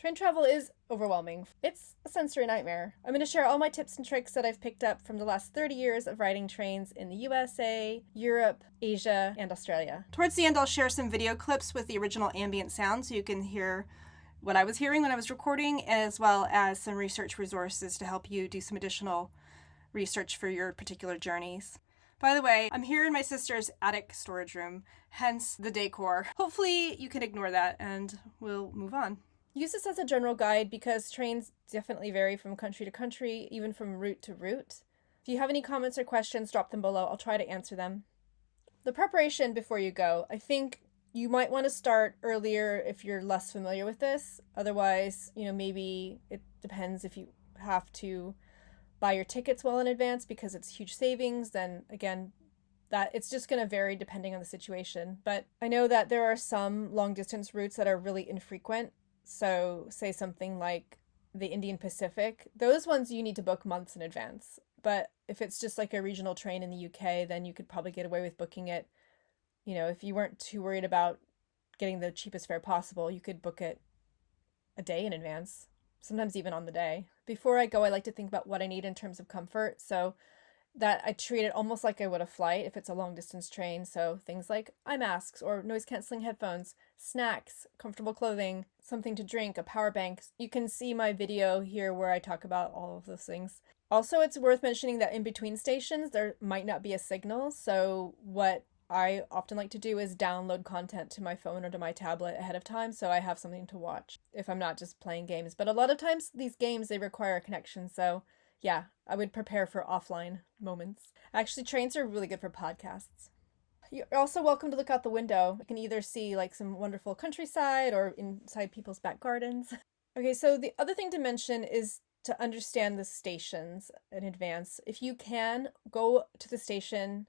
Train travel is overwhelming. It's a sensory nightmare. I'm going to share all my tips and tricks that I've picked up from the last 30 years of riding trains in the USA, Europe, Asia, and Australia. Towards the end, I'll share some video clips with the original ambient sound so you can hear what I was hearing when I was recording, as well as some research resources to help you do some additional research for your particular journeys. By the way, I'm here in my sister's attic storage room, hence the decor. Hopefully you can ignore that and we'll move on. Use this as a general guide because trains definitely vary from country to country, even from route to route. If you have any comments or questions, drop them below. I'll try to answer them. The preparation before you go. I think you might want to start earlier if you're less familiar with this. Otherwise, maybe it depends if you have to buy your tickets well in advance because it's huge savings. Then again, that it's just going to vary depending on the situation. But I know that there are some long distance routes that are really infrequent. So say something like the Indian Pacific, those ones you need to book months in advance. But if it's just like a regional train in the UK, then you could probably get away with booking it. If you weren't too worried about getting the cheapest fare possible, you could book it a day in advance, sometimes even on the day. Before I go, I like to think about what I need in terms of comfort. So that I treat it almost like I would a flight if it's a long distance train. So things like eye masks or noise canceling headphones, snacks, comfortable clothing, something to drink, a power bank. You can see my video here where I talk about all of those things. Also, it's worth mentioning that in between stations, there might not be a signal. So what I often like to do is download content to my phone or to my tablet ahead of time so I have something to watch if I'm not just playing games. But a lot of times these games, they require a connection. So yeah, I would prepare for offline moments. Actually, trains are really good for podcasts. You're also welcome to look out the window. You can either see like some wonderful countryside or inside people's back gardens. Okay, so the other thing to mention is to understand the stations in advance. If you can, go to the station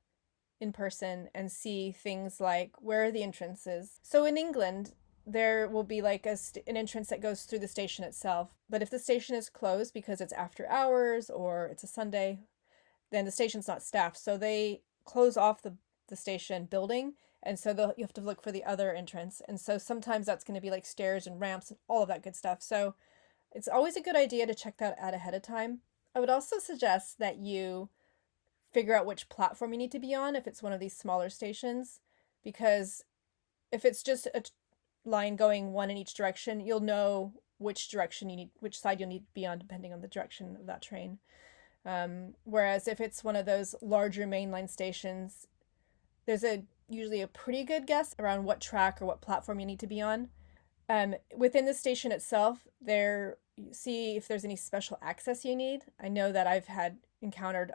in person and see things like where are the entrances. So in England, there will be like an entrance that goes through the station itself. But if the station is closed because it's after hours or it's a Sunday, then the station's not staffed. So they close off the station building. And so you have to look for the other entrance. And so sometimes that's going to be like stairs and ramps and all of that good stuff. So it's always a good idea to check that out ahead of time. I would also suggest that you figure out which platform you need to be on if it's one of these smaller stations, because if it's just a line going one in each direction, you'll know which side you'll need to be on depending on the direction of that train. Whereas if it's one of those larger mainline stations, there's usually a pretty good guess around what track or what platform you need to be on. Within the station itself, see if there's any special access you need. I know that I've encountered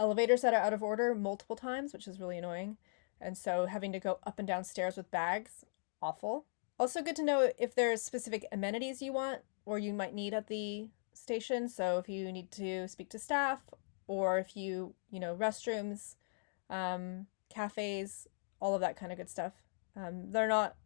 elevators that are out of order multiple times, which is really annoying. And so having to go up and down stairs with bags, awful. Also good to know if there's specific amenities you want or you might need at the station. So if you need to speak to staff or if restrooms, cafes, all of that kind of good stuff. They're not,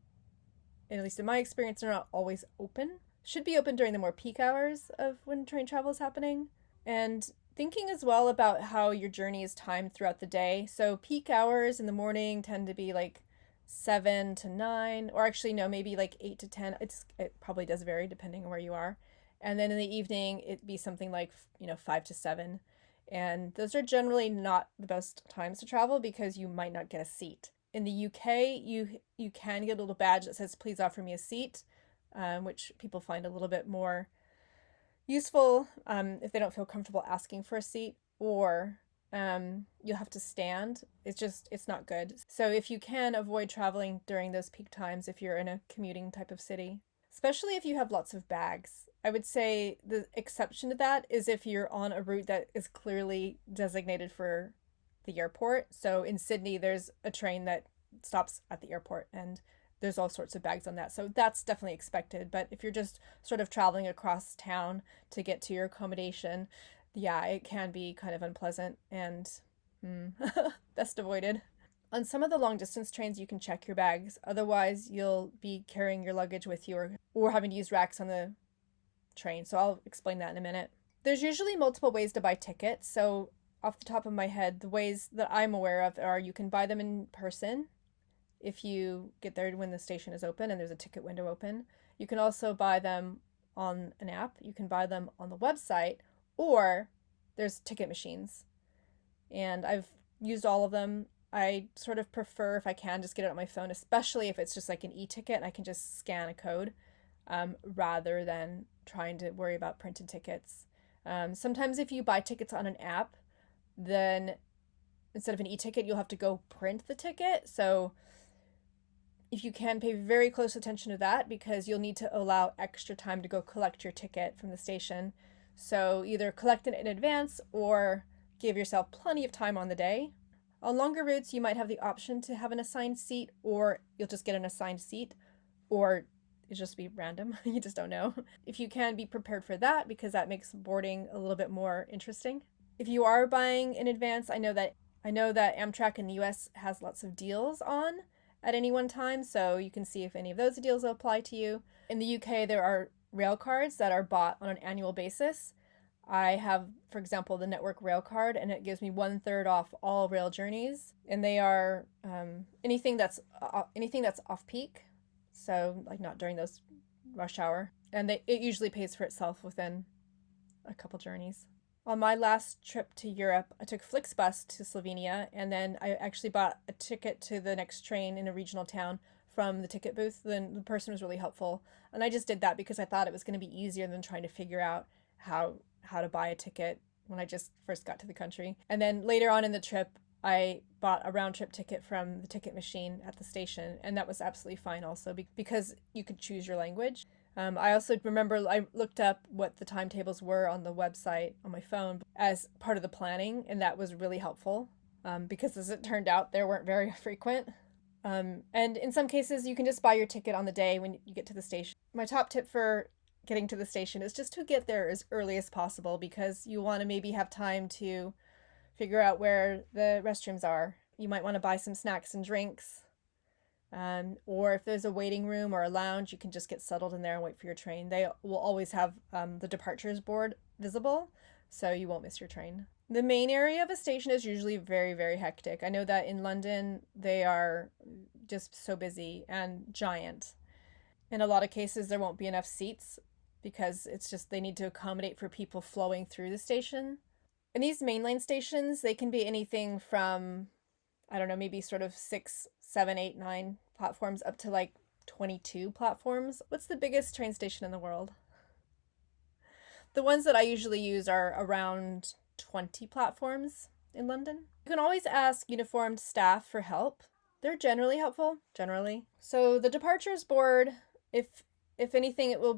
at least in my experience, they're not always open. Should be open during the more peak hours of when train travel is happening. And thinking as well about how your journey is timed throughout the day. So peak hours in the morning tend to be like 7 to 9, or actually no, maybe like 8 to 10. It probably does vary depending on where you are. And then in the evening, it'd be something like 5 to 7. And those are generally not the best times to travel because you might not get a seat. In the UK, you can get a little badge that says, please offer me a seat, which people find a little bit more useful if they don't feel comfortable asking for a seat, or you'll have to stand. It's not good. So if you can, avoid traveling during those peak times if you're in a commuting type of city, especially if you have lots of bags. I would say the exception to that is if you're on a route that is clearly designated for the airport. So in Sydney, there's a train that stops at the airport and there's all sorts of bags on that. So that's definitely expected. But if you're just sort of traveling across town to get to your accommodation, yeah, it can be kind of unpleasant and best avoided. On some of the long distance trains, you can check your bags. Otherwise, you'll be carrying your luggage with you or having to use racks on the train. So I'll explain that in a minute. There's usually multiple ways to buy tickets. So off the top of my head, the ways that I'm aware of are you can buy them in person if you get there when the station is open and there's a ticket window open. You can also buy them on an app. You can buy them on the website, or there's ticket machines. And I've used all of them. I sort of prefer, if I can, just get it on my phone, especially if it's just like an e-ticket and I can just scan a code, rather than trying to worry about printed tickets. Sometimes if you buy tickets on an app, then instead of an e-ticket, you'll have to go print the ticket. So if you can, pay very close attention to that, because you'll need to allow extra time to go collect your ticket from the station. So either collect it in advance or give yourself plenty of time on the day. On longer routes, you might have the option to have an assigned seat, or you'll just get an assigned seat, or it'll just be random. You just don't know. If you can, be prepared for that, because that makes boarding a little bit more interesting. If you are buying in advance, I know that Amtrak in the US has lots of deals on at any one time, so you can see if any of those deals apply to you. In the UK, there are rail cards that are bought on an annual basis. I have, for example, the network rail card, and it gives me 1/3 off all rail journeys, and they are anything that's off peak, so like not during those rush hour, and it usually pays for itself within a couple journeys. On my last trip to Europe, I took Flixbus to Slovenia, and then I actually bought a ticket to the next train in a regional town from the ticket booth. Then the person was really helpful, and I just did that because I thought it was going to be easier than trying to figure out how to buy a ticket when I just first got to the country. And then later on in the trip, I bought a round trip ticket from the ticket machine at the station, and that was absolutely fine also, because you could choose your language. I also remember I looked up what the timetables were on the website on my phone as part of the planning, and that was really helpful, because as it turned out, they weren't very frequent. And in some cases, you can just buy your ticket on the day when you get to the station. My top tip for getting to the station is just to get there as early as possible, because you want to maybe have time to figure out where the restrooms are. You might want to buy some snacks and drinks. Or if there's a waiting room or a lounge, you can just get settled in there and wait for your train. They will always have the departures board visible, so you won't miss your train. The main area of a station is usually very, very hectic. I know that in London, they are just so busy and giant. In a lot of cases, there won't be enough seats, because it's just they need to accommodate for people flowing through the station. And these mainline stations, they can be anything from, I don't know, maybe sort of 6, 7, 8, 9 platforms up to like 22 platforms. What's the biggest train station in the world? The ones that I usually use are around 20 platforms in London. You can always ask uniformed staff for help. They're generally helpful, generally. So the departures board, if anything, there'll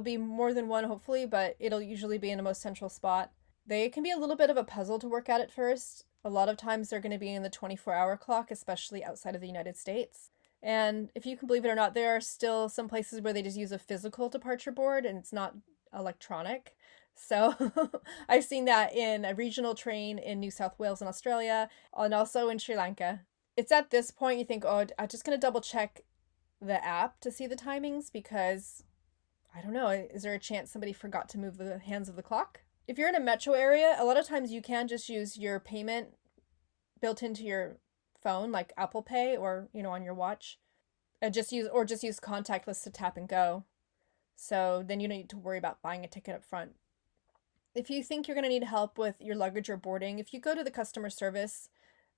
be more than one, hopefully, but it'll usually be in the most central spot. They can be a little bit of a puzzle to work out at first. A lot of times they're going to be in the 24-hour clock, especially outside of the United States. And if you can believe it or not, there are still some places where they just use a physical departure board and it's not electronic. So I've seen that in a regional train in New South Wales in Australia, and also in Sri Lanka. It's at this point you think, oh, I'm just going to double check the app to see the timings, because I don't know, is there a chance somebody forgot to move the hands of the clock? If you're in a metro area, a lot of times you can just use your payment built into your phone, like Apple Pay, or on your watch, and just use contactless to tap and go. So then you don't need to worry about buying a ticket up front. If you think you're going to need help with your luggage or boarding, if you go to the customer service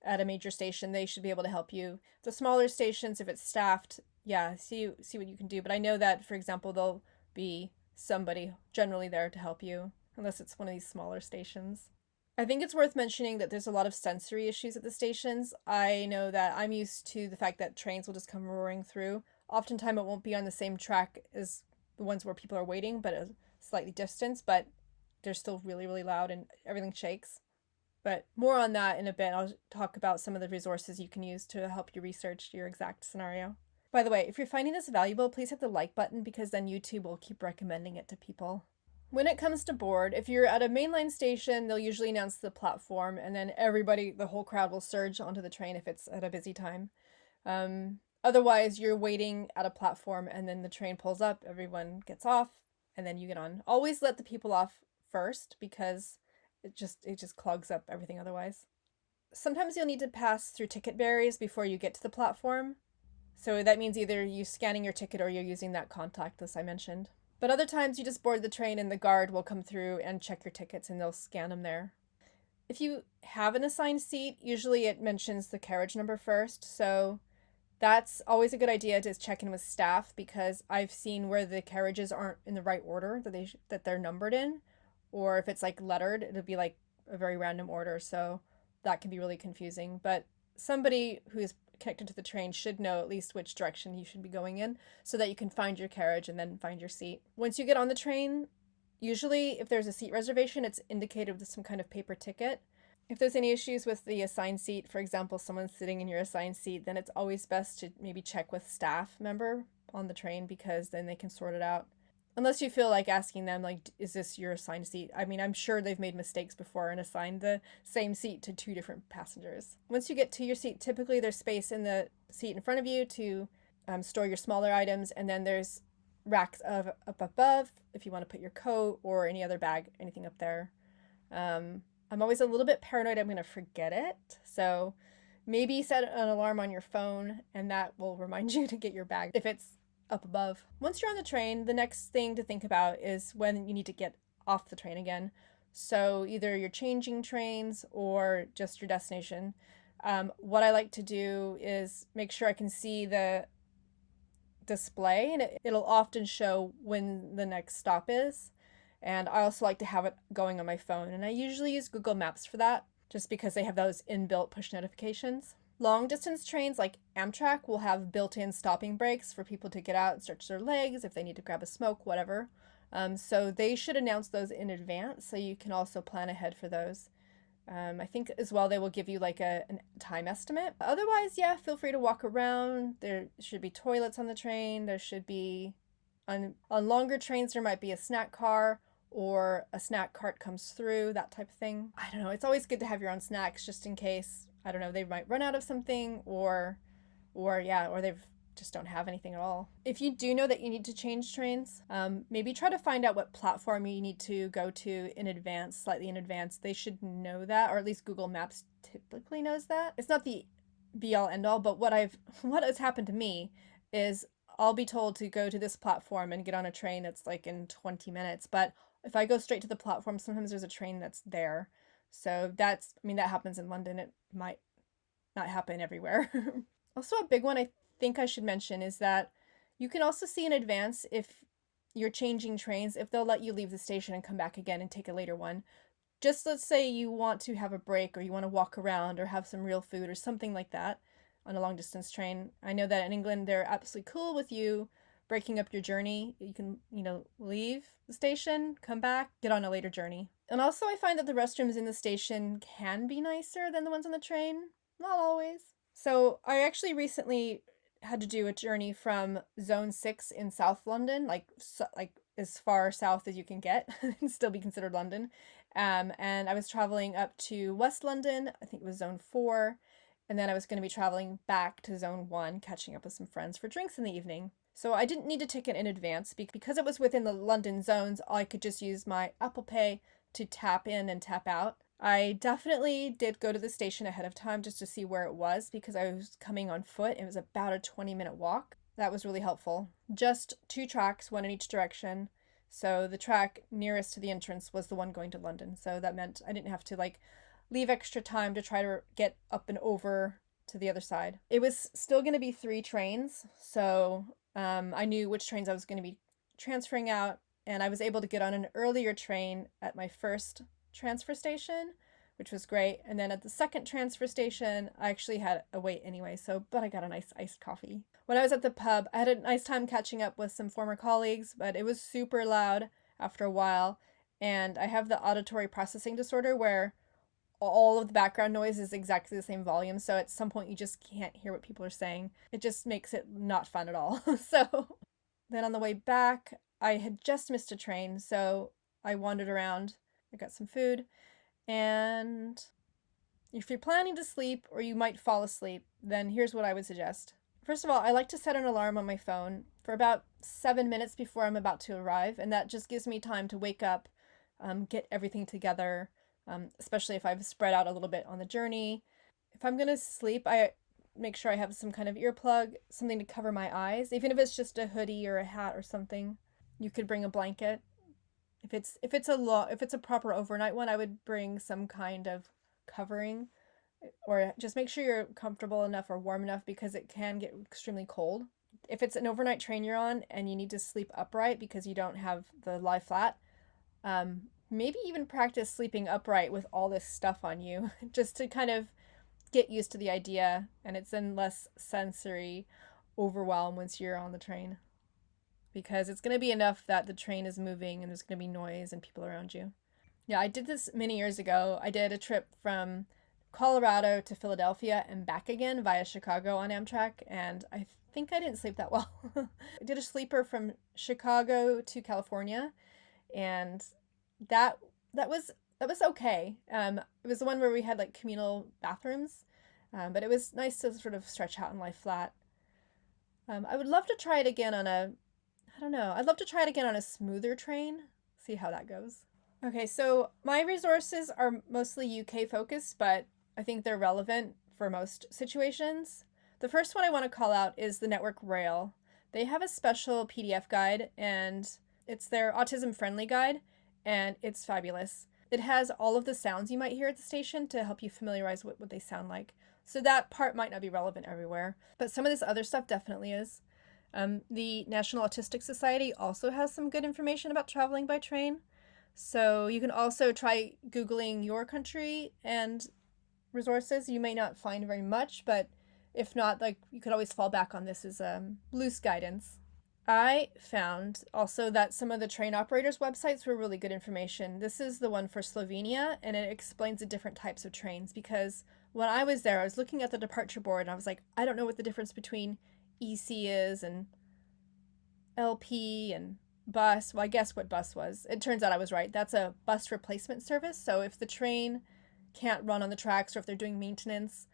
at a major station, they should be able to help you. The smaller stations, if it's staffed, yeah, see what you can do. But I know that, for example, there'll be somebody generally there to help you, unless it's one of these smaller stations. I think it's worth mentioning that there's a lot of sensory issues at the stations. I know that I'm used to the fact that trains will just come roaring through. Oftentimes it won't be on the same track as the ones where people are waiting, but a slightly distance, but they're still really, really loud and everything shakes. But more on that in a bit. I'll talk about some of the resources you can use to help you research your exact scenario. By the way, if you're finding this valuable, please hit the like button, because then YouTube will keep recommending it to people. When it comes to board, if you're at a mainline station, they'll usually announce the platform, and then the whole crowd will surge onto the train if it's at a busy time. Otherwise, you're waiting at a platform, and then the train pulls up, everyone gets off, and then you get on. Always let the people off first, because it just clogs up everything otherwise. Sometimes you'll need to pass through ticket barriers before you get to the platform. So that means either you scanning your ticket or you're using that contactless I mentioned. But other times you just board the train and the guard will come through and check your tickets and they'll scan them there. If you have an assigned seat, usually it mentions the carriage number first, so that's always a good idea to check in with staff, because I've seen where the carriages aren't in the right order that they're numbered in, or if it's like lettered, it'll be like a very random order, so that can be really confusing. But somebody who is connected to the train should know at least which direction you should be going in so that you can find your carriage and then find your seat. Once you get on the train, usually if there's a seat reservation, it's indicated with some kind of paper ticket. If there's any issues with the assigned seat, for example, someone's sitting in your assigned seat, then it's always best to maybe check with staff member on the train, because then they can sort it out. Unless you feel like asking them, like, is this your assigned seat? I mean, I'm sure they've made mistakes before and assigned the same seat to two different passengers. Once you get to your seat, typically there's space in the seat in front of you to store your smaller items, and then there's racks up above if you want to put your coat or any other bag, anything up there. I'm always a little bit paranoid I'm going to forget it, so maybe set an alarm on your phone and that will remind you to get your bag if it's up above. Once you're on the train, the next thing to think about is when you need to get off the train again. So either you're changing trains or just your destination. What I like to do is make sure I can see the display, and it'll often show when the next stop is. And I also like to have it going on my phone, and I usually use Google Maps for that, just because they have those inbuilt push notifications. Long distance trains like Amtrak will have built-in stopping breaks for people to get out and stretch their legs if they need to grab a smoke, whatever. So they should announce those in advance, so you can also plan ahead for those. I think as well they will give you like a time estimate. Otherwise, yeah, feel free to walk around. There should be toilets on the train. There should be, on longer trains, there might be a snack car, or a snack cart comes through, that type of thing. I don't know, it's always good to have your own snacks just in case, I don't know, they might run out of something, or they've just don't have anything at all. If you do know that you need to change trains, maybe try to find out what platform you need to go to in advance, slightly in advance. They should know that, or at least Google Maps typically knows that. It's not the be all end all, but what has happened to me is I'll be told to go to this platform and get on a train that's like in 20 minutes, but if I go straight to the platform, sometimes there's a train that's there. So that happens in London. It might not happen everywhere. Also, a big one I think I should mention is that you can also see in advance if you're changing trains, if they'll let you leave the station and come back again and take a later one. Just let's say you want to have a break, or you want to walk around or have some real food or something like that on a long distance train. I know that in England they're absolutely cool with you breaking up your journey. You can, leave the station, come back, get on a later journey. And also I find that the restrooms in the station can be nicer than the ones on the train. Not always. So I actually recently had to do a journey from Zone 6 in South London, like as far south as you can get and still be considered London. And I was traveling up to West London, I think it was Zone 4, and then I was going to be traveling back to Zone 1, catching up with some friends for drinks in the evening. So I didn't need a ticket in advance because it was within the London zones. I could just use my Apple Pay to tap in and tap out. I definitely did go to the station ahead of time just to see where it was, because I was coming on foot. It was about a 20-minute walk. That was really helpful. Just 2 tracks, one in each direction. So the track nearest to the entrance was the one going to London. So that meant I didn't have to leave extra time to try to get up and over to the other side. It was still going to be 3 trains, so I knew which trains I was going to be transferring out, and I was able to get on an earlier train at my first transfer station, which was great. And then at the second transfer station, I actually had a wait anyway, but I got a nice iced coffee. When I was at the pub, I had a nice time catching up with some former colleagues, but it was super loud after a while, and I have the auditory processing disorder where all of the background noise is exactly the same volume, so at some point you just can't hear what people are saying. It just makes it not fun at all. So then on the way back, I had just missed a train, so I wandered around. I got some food, and if you're planning to sleep or you might fall asleep, then here's what I would suggest. First of all, I like to set an alarm on my phone for about 7 minutes before I'm about to arrive, and that just gives me time to wake up, get everything together, especially if I've spread out a little bit on the journey. If I'm going to sleep, I make sure I have some kind of earplug, something to cover my eyes, even if it's just a hoodie or a hat or something. You could bring a blanket. If it's a proper overnight one, I would bring some kind of covering, or just make sure you're comfortable enough or warm enough because it can get extremely cold. If it's an overnight train you're on and you need to sleep upright because you don't have the lie flat, maybe even practice sleeping upright with all this stuff on you just to kind of get used to the idea, and it's then less sensory overwhelm once you're on the train, because it's going to be enough that the train is moving and there's going to be noise and people around you. Yeah, I did this many years ago. I did a trip from Colorado to Philadelphia and back again via Chicago on Amtrak, and I think I didn't sleep that well. I did a sleeper from Chicago to California, and that was okay. It was the one where we had like communal bathrooms, but it was nice to sort of stretch out and lie flat. I would love to try it again on I'd love to try it again on a smoother train, see how that goes. Okay, so my resources are mostly UK focused, but I think they're relevant for most situations. The first one I want to call out is the Network Rail. They have a special PDF guide, and it's their autism friendly guide, and it's fabulous. It has all of the sounds you might hear at the station to help you familiarize with what they sound like. So that part might not be relevant everywhere, but some of this other stuff definitely is. The National Autistic Society also has some good information about traveling by train. So you can also try Googling your country and resources. You may not find very much, but if not, like, you could always fall back on this as loose guidance. I found also that some of the train operators' websites were really good information. This is the one for Slovenia, and it explains the different types of trains, because when I was there, I was looking at the departure board and I was like, I don't know what the difference between EC is and LP and bus. Well, I guess what bus was. It turns out I was right. That's a bus replacement service. So if the train can't run on the tracks, or if they're doing maintenance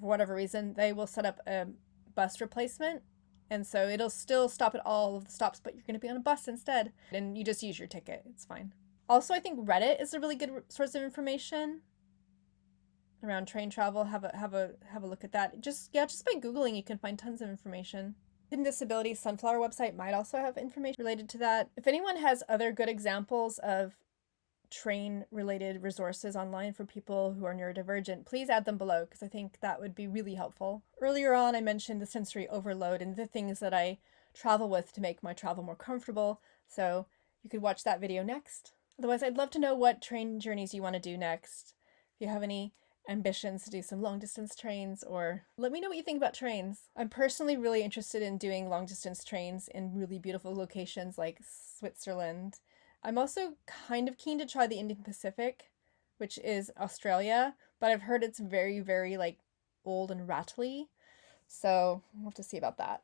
for whatever reason, they will set up a bus replacement. And so it'll still stop at all of the stops, but you're going to be on a bus instead. And you just use your ticket. It's fine. Also, I think Reddit is a really good source of information around train travel. Have a look at that. Just by Googling, you can find tons of information. Hidden Disability Sunflower website might also have information related to that. If anyone has other good examples of train-related resources online for people who are neurodivergent, please add them below, because I think that would be really helpful. Earlier on, I mentioned the sensory overload and the things that I travel with to make my travel more comfortable, so you could watch that video next. Otherwise, I'd love to know what train journeys you want to do next. If you have any ambitions to do some long distance trains, or let me know what you think about trains. I'm personally really interested in doing long distance trains in really beautiful locations like Switzerland. I'm also kind of keen to try the Indian Pacific, which is Australia, but I've heard it's very, very like old and rattly. So we'll have to see about that.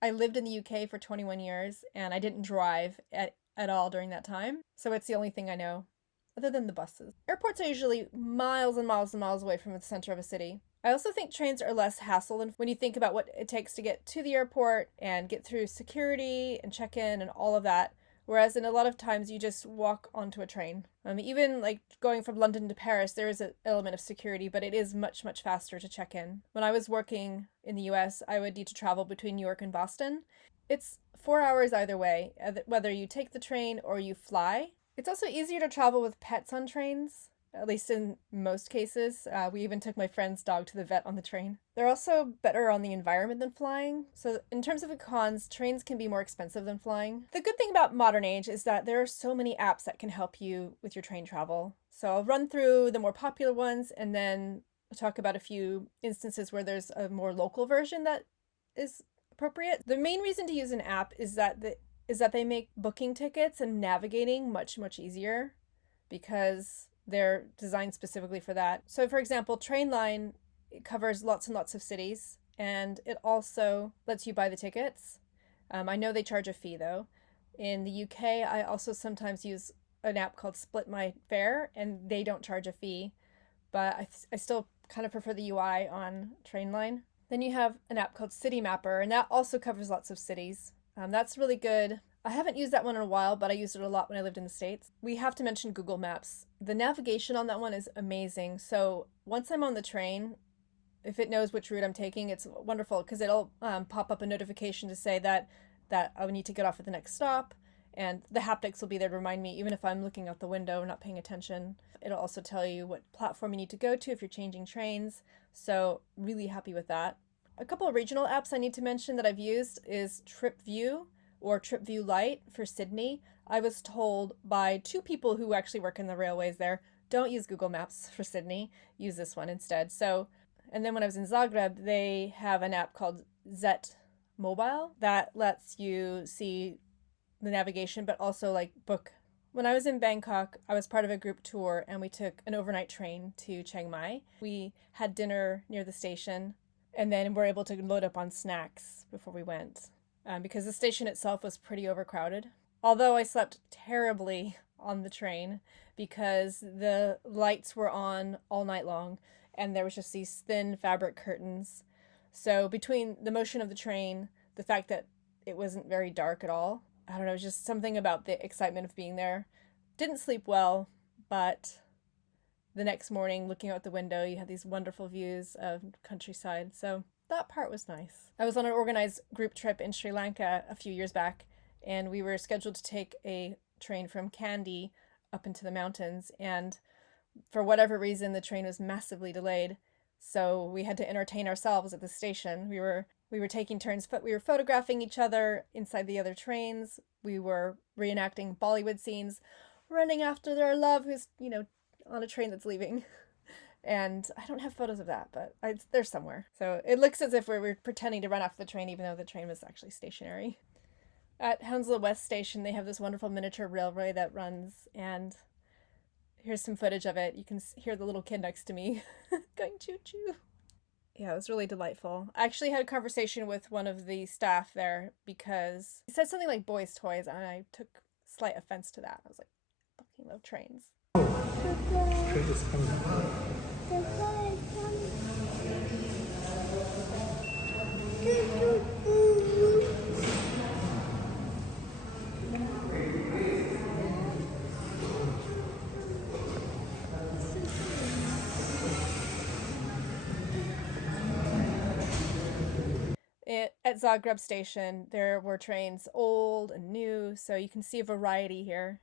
I lived in the UK for 21 years and I didn't drive at all during that time. So it's the only thing I know, other than the buses. Airports are usually miles and miles and miles away from the center of a city. I also think trains are less hassle than when you think about what it takes to get to the airport and get through security and check-in and all of that. Whereas in a lot of times you just walk onto a train. Even like going from London to Paris, there is an element of security, but it is much, much faster to check in. When I was working in the US, I would need to travel between New York and Boston. It's 4 hours either way, whether you take the train or you fly. It's also easier to travel with pets on trains, at least in most cases. We even took my friend's dog to the vet on the train. They're also better on the environment than flying. So in terms of the cons, trains can be more expensive than flying. The good thing about modern age is that there are so many apps that can help you with your train travel. So I'll run through the more popular ones and then talk about a few instances where there's a more local version that is appropriate. The main reason to use an app is that they make booking tickets and navigating much, much easier, because they're designed specifically for that. So for example, Trainline, it covers lots and lots of cities, and it also lets you buy the tickets. I know they charge a fee though. In the UK, I also sometimes use an app called Split My Fare, and they don't charge a fee, but I still kind of prefer the UI on Trainline. Then you have an app called City Mapper, and that also covers lots of cities. That's really good. I haven't used that one in a while, but I used it a lot when I lived in the States. We have to mention Google Maps. The navigation on that one is amazing. So once I'm on the train, if it knows which route I'm taking, it's wonderful because it'll pop up a notification to say that I need to get off at the next stop, and the haptics will be there to remind me even if I'm looking out the window and not paying attention. It'll also tell you what platform you need to go to if you're changing trains, so really happy with that. A couple of regional apps I need to mention that I've used is TripView or TripView Lite for Sydney. I was told by 2 people who actually work in the railways there, don't use Google Maps for Sydney, use this one instead. So, and then when I was in Zagreb, they have an app called Zet Mobile that lets you see the navigation, but also like book. When I was in Bangkok, I was part of a group tour and we took an overnight train to Chiang Mai. We had dinner near the station and then were able to load up on snacks before we went because the station itself was pretty overcrowded. Although I slept terribly on the train because the lights were on all night long and there was just these thin fabric curtains. So between the motion of the train, the fact that it wasn't very dark at all, I don't know, just something about the excitement of being there. Didn't sleep well, but the next morning, looking out the window, you had these wonderful views of countryside. So that part was nice. I was on an organized group trip in Sri Lanka a few years back, and we were scheduled to take a train from Kandy up into the mountains, and for whatever reason, the train was massively delayed. So we had to entertain ourselves at the station. We were taking turns, but we were photographing each other inside the other trains. We were reenacting Bollywood scenes, running after their love who's, on a train that's leaving. And I don't have photos of that, but they're somewhere. So it looks as if we were pretending to run after the train, even though the train was actually stationary. At Hounslow West Station, they have this wonderful miniature railway that runs, and here's some footage of it. You can hear the little kid next to me going choo-choo. Yeah, it was really delightful. I actually had a conversation with one of the staff there because he said something like boys' toys, and I took slight offense to that. I was like, I fucking love trains. At Zagreb Station, there were trains old and new, so you can see a variety here.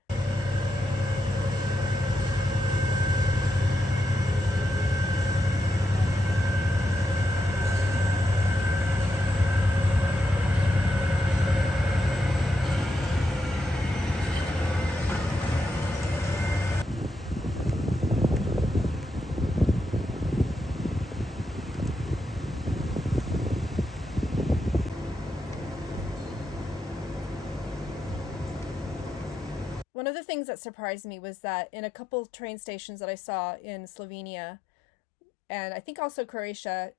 One of the things that surprised me was that in a couple train stations that I saw in Slovenia, and I think also Croatia,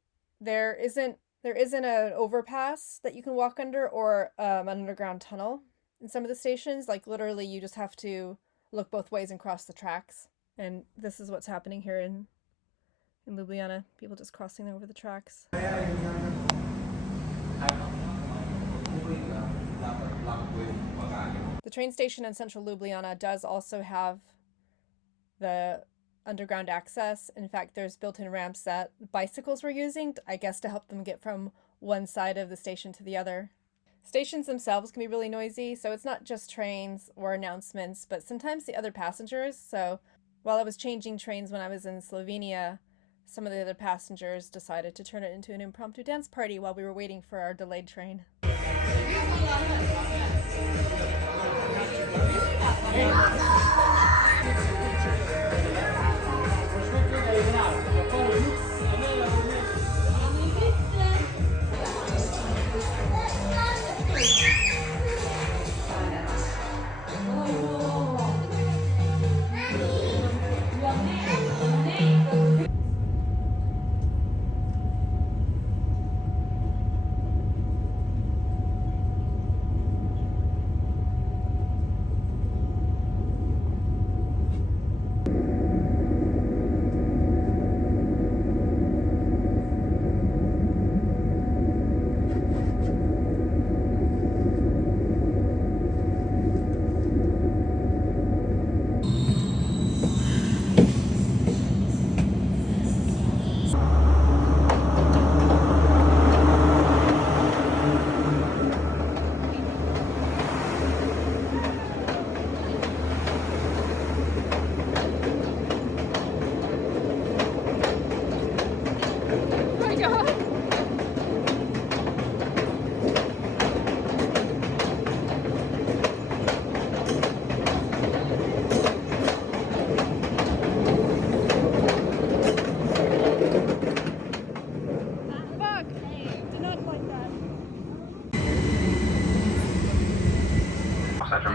there isn't an overpass that you can walk under or an underground tunnel in some of the stations. Like literally you just have to look both ways and cross the tracks. And this is what's happening here in Ljubljana. People just crossing over the tracks. The train station in central Ljubljana does also have the underground access. In fact, there's built-in ramps that bicycles were using, I guess, to help them get from one side of the station to the other. Stations themselves can be really noisy, so it's not just trains or announcements, but sometimes the other passengers. So while I was changing trains when I was in Slovenia, some of the other passengers decided to turn it into an impromptu dance party while we were waiting for our delayed train.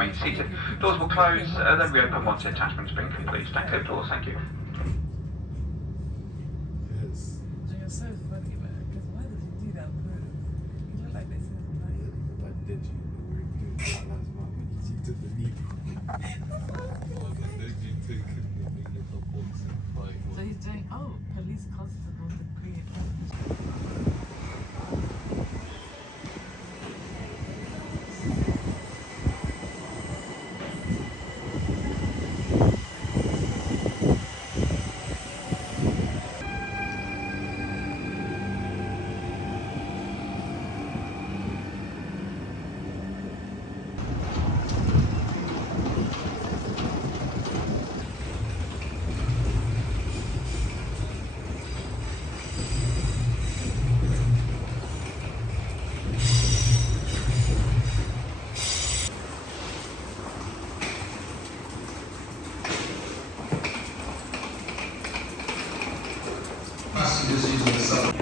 remain seated. Doors will close, then reopen once the attachment has been complete. Stand clear of doors, thank you. Yes. You're so funny, man. Because why did you do that move? You look like this is nice. But did you were doing that last month when you cheated the knee? Did you take a boxing fight? So he's doing, oh, police constable to create. Passengers using the subway.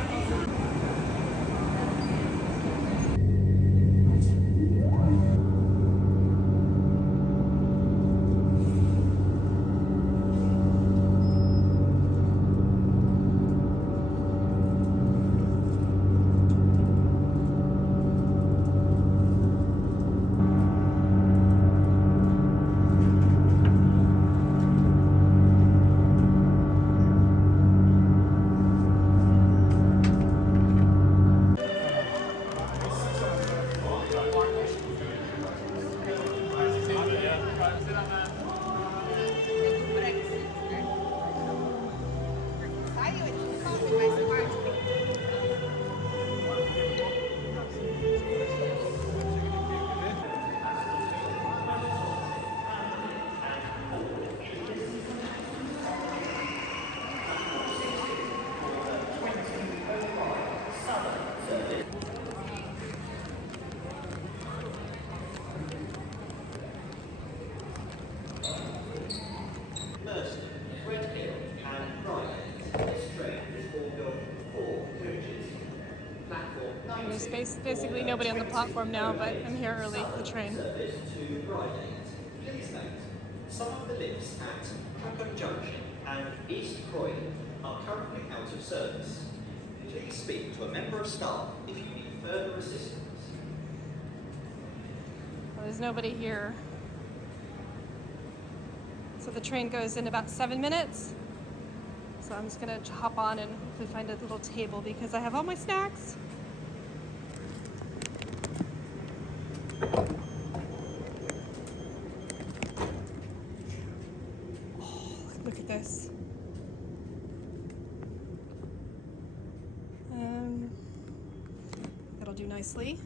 There's basically nobody on the platform now, but I'm here early for the train. Please note, some of the lifts at Clapham Junction and East Croydon are currently out of service. Please speak to a member of staff if you need further assistance. Well, there's nobody here. So the train goes in about 7 minutes. So I'm just gonna hop on and hopefully find a little table because I have all my snacks. Oh, look at this. That'll do nicely.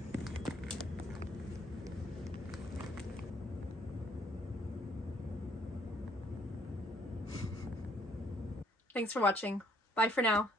Thanks for watching. Bye for now.